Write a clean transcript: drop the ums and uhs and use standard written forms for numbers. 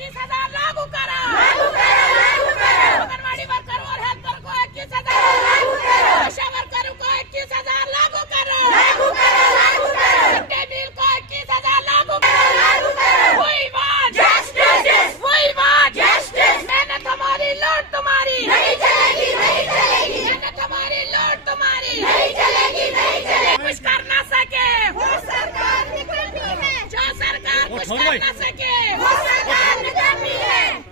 21,000 लागू करो, आंगनवाड़ी वर्कर और हेल्पर को 21,000 लागू करो, आशा वर्करों को 21,000 लागू करो, तमील को 21,000 लागू करो। वही बात जस्टिस, वही बात जस्टिस। मेहनत हमारी, लौट तुम्हारी नहीं चलेगी, नहीं चलेगी। मेहनत हमारी, लौट तुम्हारी नहीं चलेगी, नहीं चलेगी। कुछ कर ना सके वो सरकार निकलती है, जो सरकार कुछ कर ना सके वो सरकार निकलती है।